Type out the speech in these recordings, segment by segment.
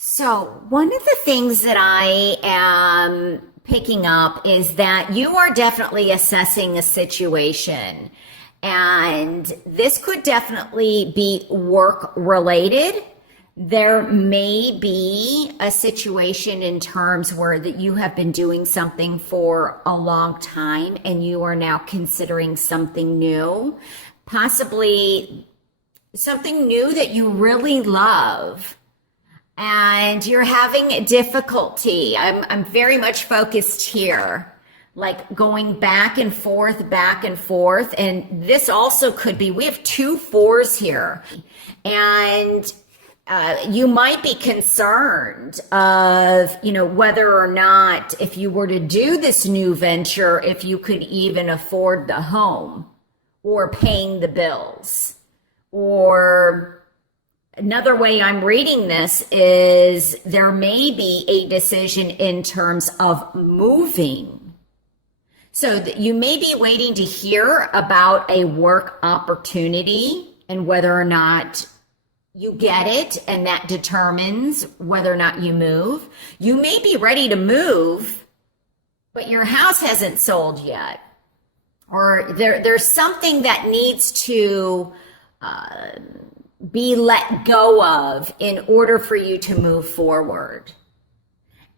So, one of the things that I am picking up is that you are definitely assessing a situation. And this could definitely be work related. There may be a situation in terms where that you have been doing something for a long time and you are now considering something new, possibly something new that you really love and you're having difficulty. I'm very much focused here, like going back and forth. And this also could be, we have two fours here. And you might be concerned of, whether or not if you were to do this new venture, if you could even afford the home or paying the bills. Or another way I'm reading this is there may be a decision in terms of moving. So that you may be waiting to hear about a work opportunity and whether or not you get it, and that determines whether or not you move. You may be ready to move, but your house hasn't sold yet. Or there's something that needs to be let go of in order for you to move forward.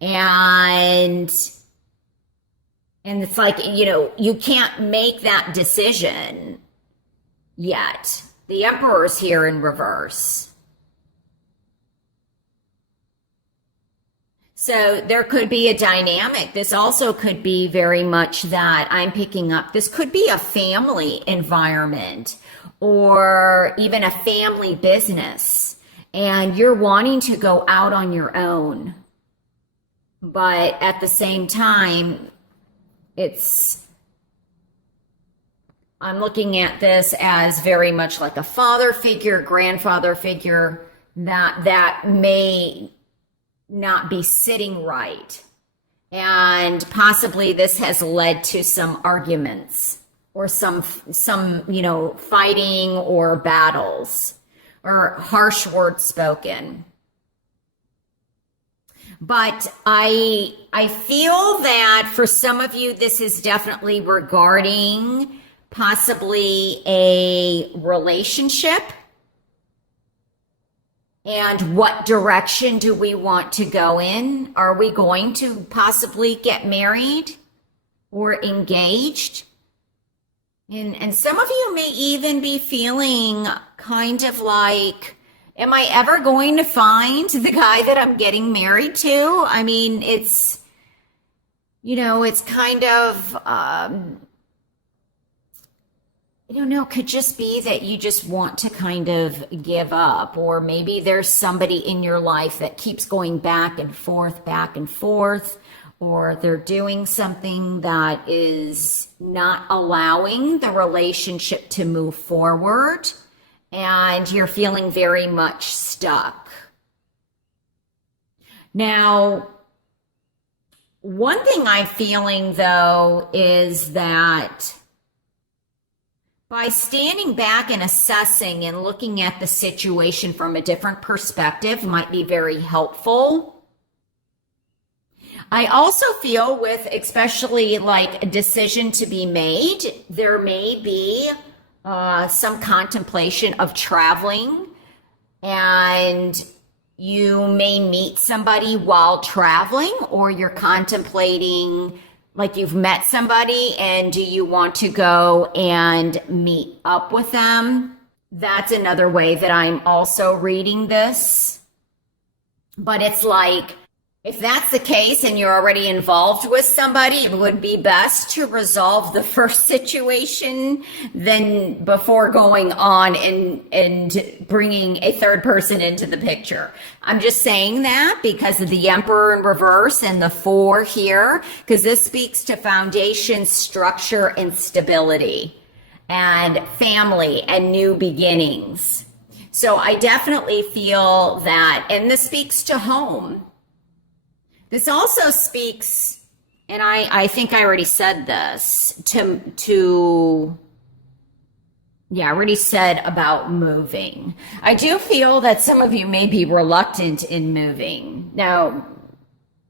And it's like, you can't make that decision yet. The Emperor's here in reverse. So there could be a dynamic. This also could be very much that I'm picking up. This could be a family environment or even a family business. And you're wanting to go out on your own. But at the same time, I'm looking at this as very much like a father figure, grandfather figure that may not be sitting right. And possibly this has led to some arguments or some fighting or battles or harsh words spoken. But I feel that for some of you, this is definitely regarding possibly a relationship. And what direction do we want to go in? Are we going to possibly get married or engaged? And some of you may even be feeling kind of like, am I ever going to find the guy that I'm getting married to? I mean, it's kind of, I don't know, could just be that you just want to kind of give up, or maybe there's somebody in your life that keeps going back and forth, or they're doing something that is not allowing the relationship to move forward, and you're feeling very much stuck. Now, one thing I'm feeling though is that by standing back and assessing and looking at the situation from a different perspective might be very helpful. I also feel with especially like a decision to be made, there may be some contemplation of traveling, and you may meet somebody while traveling, or you're contemplating like you've met somebody and do you want to go and meet up with them? That's another way that I'm also reading this. But it's like, if that's the case and you're already involved with somebody, it would be best to resolve the first situation than before going on and bringing a third person into the picture. I'm just saying that because of the Emperor in reverse and the 4 here, because this speaks to foundation, structure, and stability, and family and new beginnings. So I definitely feel that, and this speaks to home. This also speaks, and I think I already said this, to Yeah, I already said about moving. I do feel that some of you may be reluctant in moving. Now,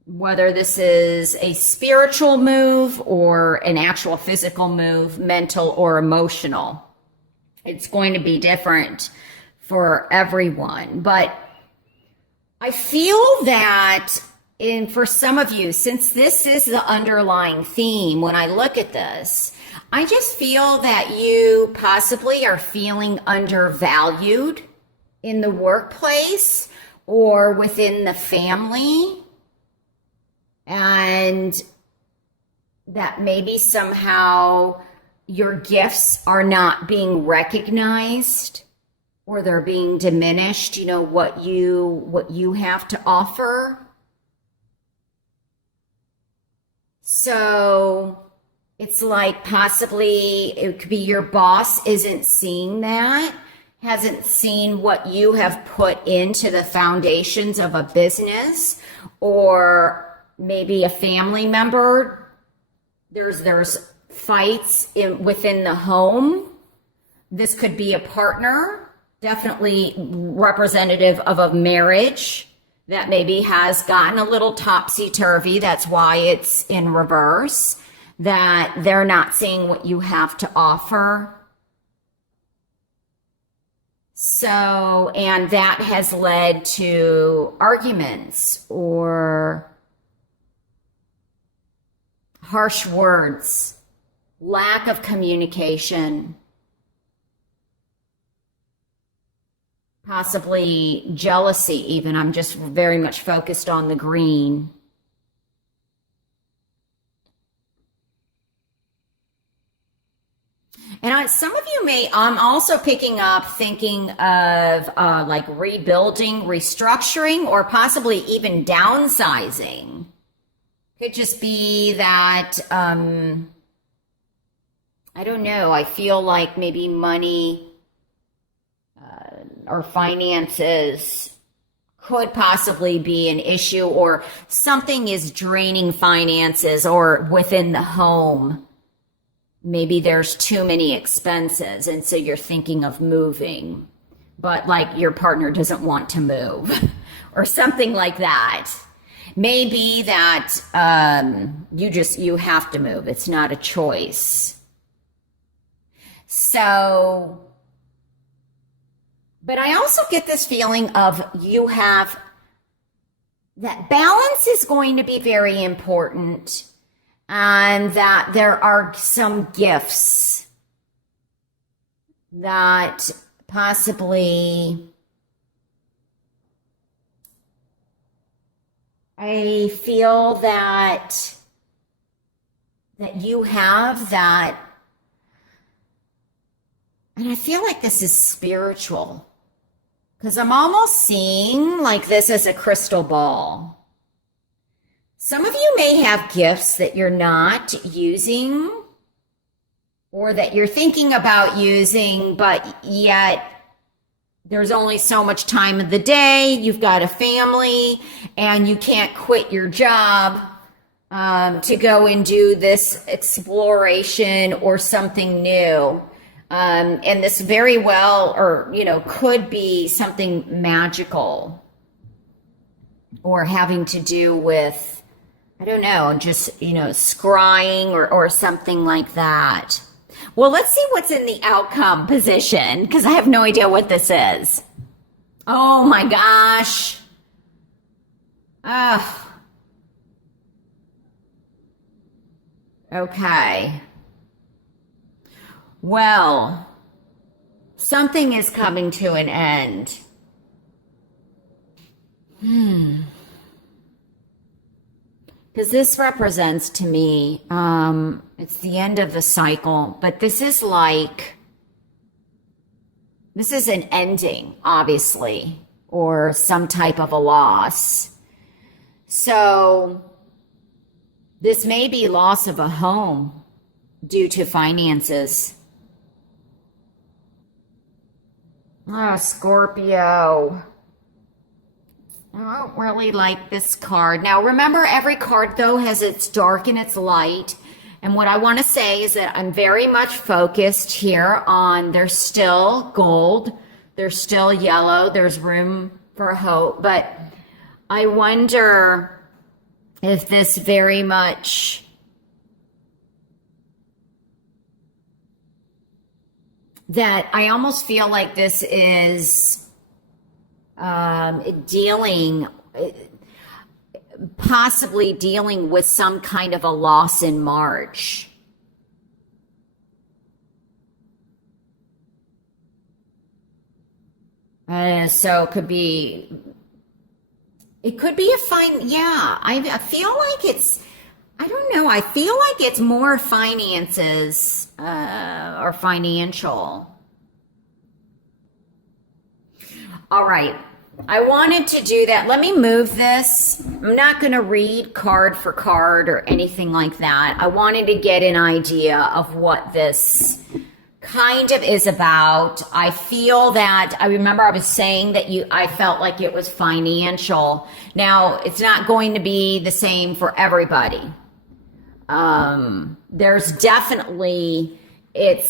whether this is a spiritual move or an actual physical move, mental or emotional, it's going to be different for everyone. But I feel that for some of you, since this is the underlying theme, when I look at this, I just feel that you possibly are feeling undervalued in the workplace or within the family. And that maybe somehow your gifts are not being recognized or they're being diminished, you know, what you have to offer. So it's like possibly it could be your boss isn't seeing that, hasn't seen what you have put into the foundations of a business, or maybe a family member. There's fights within the home. This could be a partner, definitely representative of a marriage that maybe has gotten a little topsy-turvy. That's why it's in reverse, that they're not seeing what you have to offer. So, and that has led to arguments or harsh words, lack of communication, possibly jealousy even. I'm just very much focused on the green. And some of you may, I'm also picking up thinking of like rebuilding, restructuring, or possibly even downsizing. Could just be that, I don't know, I feel like maybe money or finances could possibly be an issue, or something is draining finances, or within the home. Maybe there's too many expenses, and so you're thinking of moving, but like your partner doesn't want to move or something like that. Maybe that you have to move. It's not a choice. So, but I also get this feeling of you have that balance is going to be very important, and that there are some gifts that possibly I feel that you have that, and I feel like this is spiritual, because I'm almost seeing like this as a crystal ball. Some of you may have gifts that you're not using, or that you're thinking about using, but yet there's only so much time of the day. You've got a family and you can't quit your job to go and do this exploration or something new. And this very well, or, you know, could be something magical or having to do with, I don't know, just, you know, scrying or something like that. Well, let's see what's in the outcome position, because I have no idea what this is. Oh my gosh. Okay. Well, something is coming to an end. Because this represents to me, it's the end of the cycle, but this is an ending, obviously, or some type of a loss. So this may be loss of a home due to finances. Oh, Scorpio. I don't really like this card. Now, remember, every card, though, has its dark and its light. And what I want to say is that I'm very much focused here on there's still gold, there's still yellow, there's room for hope. But I wonder if this very much that I almost feel like this is possibly dealing with some kind of a loss in March. So it could be a fine, yeah, I feel like it's, I don't know, I feel like it's more finances or financial. All right, I wanted to do that. Let me move this. I'm not going to read card for card or anything like that. I wanted to get an idea of what this kind of is about. I feel that, I remember I was saying that I felt like it was financial. Now, it's not going to be the same for everybody. There's definitely, I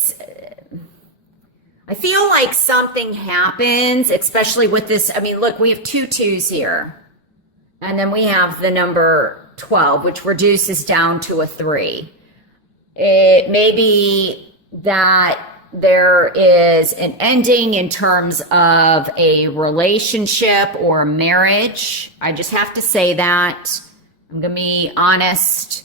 feel like something happens, especially with this. I mean, look, we have 2 2s here. And then we have the number 12, which reduces down to a 3. It may be that there is an ending in terms of a relationship or marriage. I just have to say that. I'm going to be honest.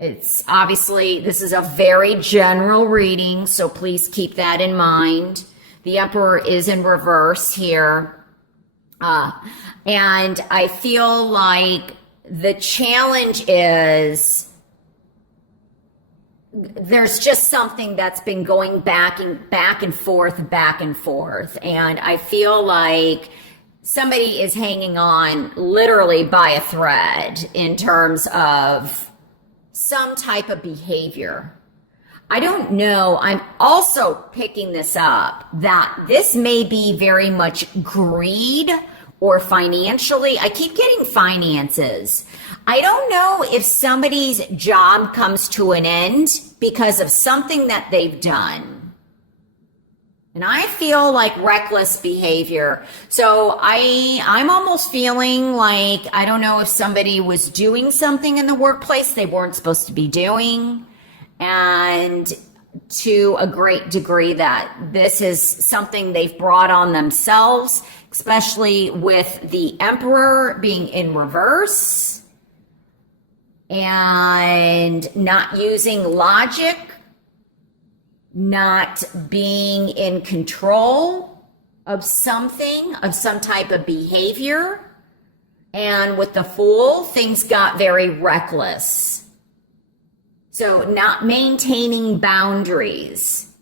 It's obviously, this is a very general reading, so please keep that in mind. The Emperor is in reverse here. And I feel like the challenge is there's just something that's been going back and forth. And I feel like somebody is hanging on literally by a thread in terms of some type of behavior. I don't know. I'm also picking this up that this may be very much greed or financially. I keep getting finances. I don't know if somebody's job comes to an end because of something that they've done. And I feel like reckless behavior. So I'm almost feeling like, I don't know if somebody was doing something in the workplace they weren't supposed to be doing. And to a great degree that this is something they've brought on themselves, especially with the Emperor being in reverse and not using logic, not being in control of something, of some type of behavior. And with the Fool, things got very reckless. So not maintaining boundaries.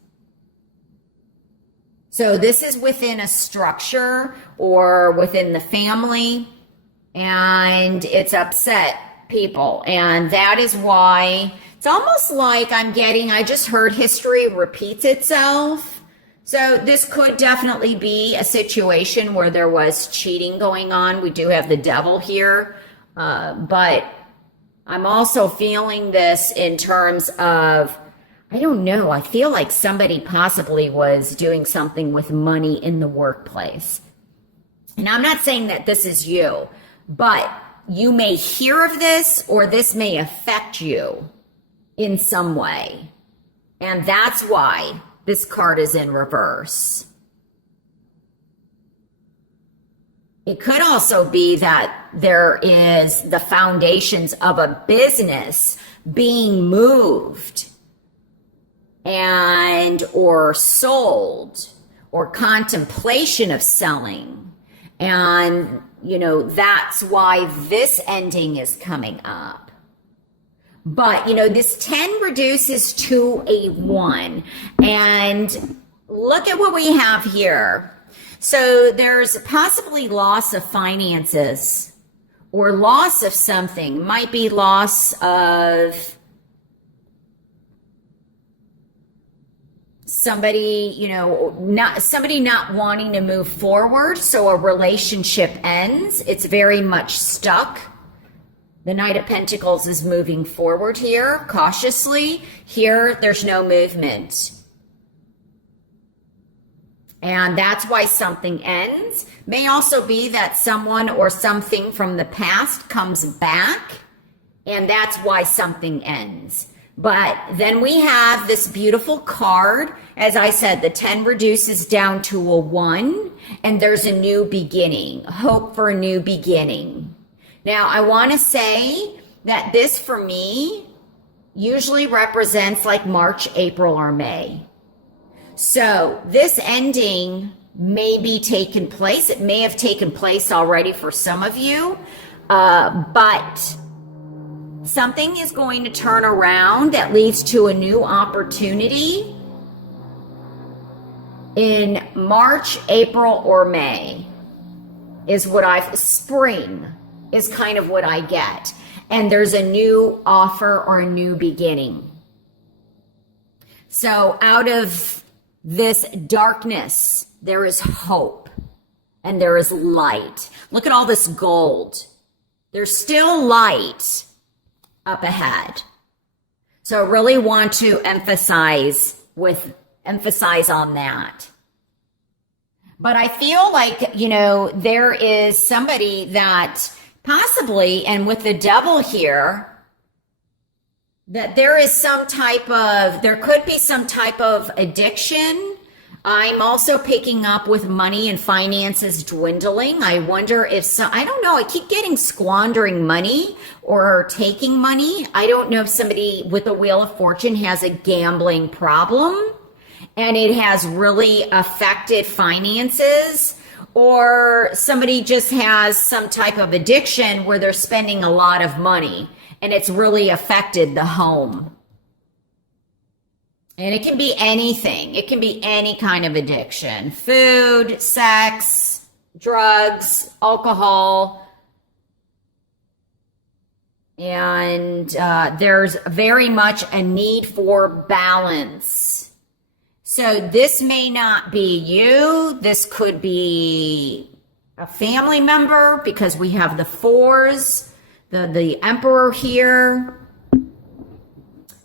So this is within a structure or within the family, and it's upset people. And that is why it's almost like I just heard history repeats itself. So this could definitely be a situation where there was cheating going on. We do have the Devil here, but I'm also feeling this in terms of, I don't know, I feel like somebody possibly was doing something with money in the workplace. And I'm not saying that this is you, but you may hear of this or this may affect you in some way. And that's why this card is in reverse. It could also be that there is the foundations of a business being moved and or sold or contemplation of selling. And, you know, that's why this ending is coming up. But, you know, this 10 reduces to a 1. And look at what we have here. So there's possibly loss of finances or loss of something. Might be loss of somebody, you know, not wanting to move forward. So a relationship ends. It's very much stuck. The Knight of Pentacles is moving forward here, cautiously. Here, there's no movement. And that's why something ends. May also be that someone or something from the past comes back, and that's why something ends. But then we have this beautiful card. As I said, the 10 reduces down to a 1, and there's a new beginning, hope for a new beginning. Now, I want to say that this, for me, usually represents like March, April, or May. So this ending may be taking place. It may have taken place already for some of you, but something is going to turn around that leads to a new opportunity in March, April, or May is what spring is kind of what I get. And there's a new offer or a new beginning. So out of this darkness, there is hope and there is light. Look at all this gold. There's still light up ahead. So I really want to emphasize on that. But I feel like, there is somebody that possibly, and with the devil here, that there could be some type of addiction. I'm also picking up with money and finances dwindling. I wonder if I don't know, I keep getting squandering money or taking money. I don't know if somebody with a Wheel of Fortune has a gambling problem and it has really affected finances, or somebody just has some type of addiction where they're spending a lot of money and it's really affected the home. And it can be anything. It can be any kind of addiction. Food, sex, drugs, alcohol. And there's very much a need for balance. So this may not be you. This could be a family member, because we have the 4s, the Emperor here.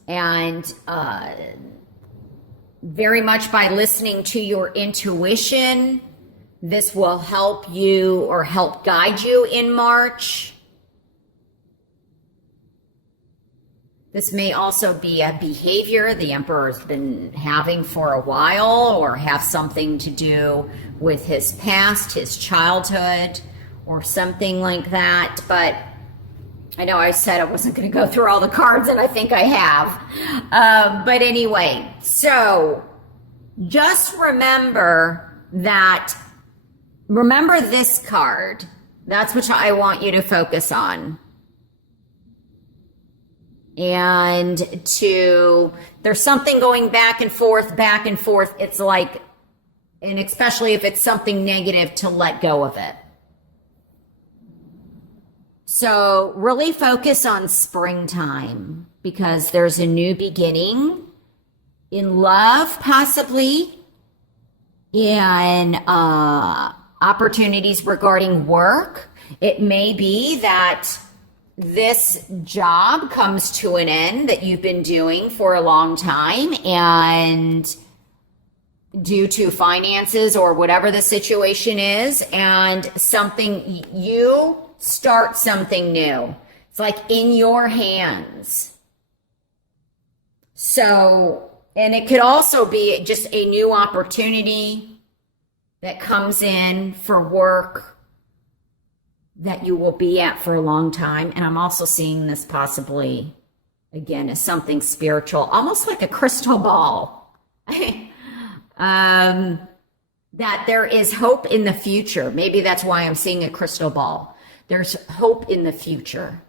And very much by listening to your intuition, this will help you or help guide you in March. This may also be a behavior the Emperor has been having for a while, or have something to do with his past, his childhood, or something like that. But I know I said I wasn't going to go through all the cards, and I think I have. But anyway, so just remember this card. That's what I want you to focus on. And there's something going back and forth. It's like, and especially if it's something negative, to let go of it. So really focus on springtime, because there's a new beginning in love, possibly in opportunities regarding work. It may be that this job comes to an end that you've been doing for a long time, and due to finances or whatever the situation is, and you start something new. It's like in your hands. So, and it could also be just a new opportunity that comes in for work that you will be at for a long time. And I'm also seeing this possibly, again, as something spiritual, almost like a crystal ball. That there is hope in the future. Maybe that's why I'm seeing a crystal ball. There's hope in the future.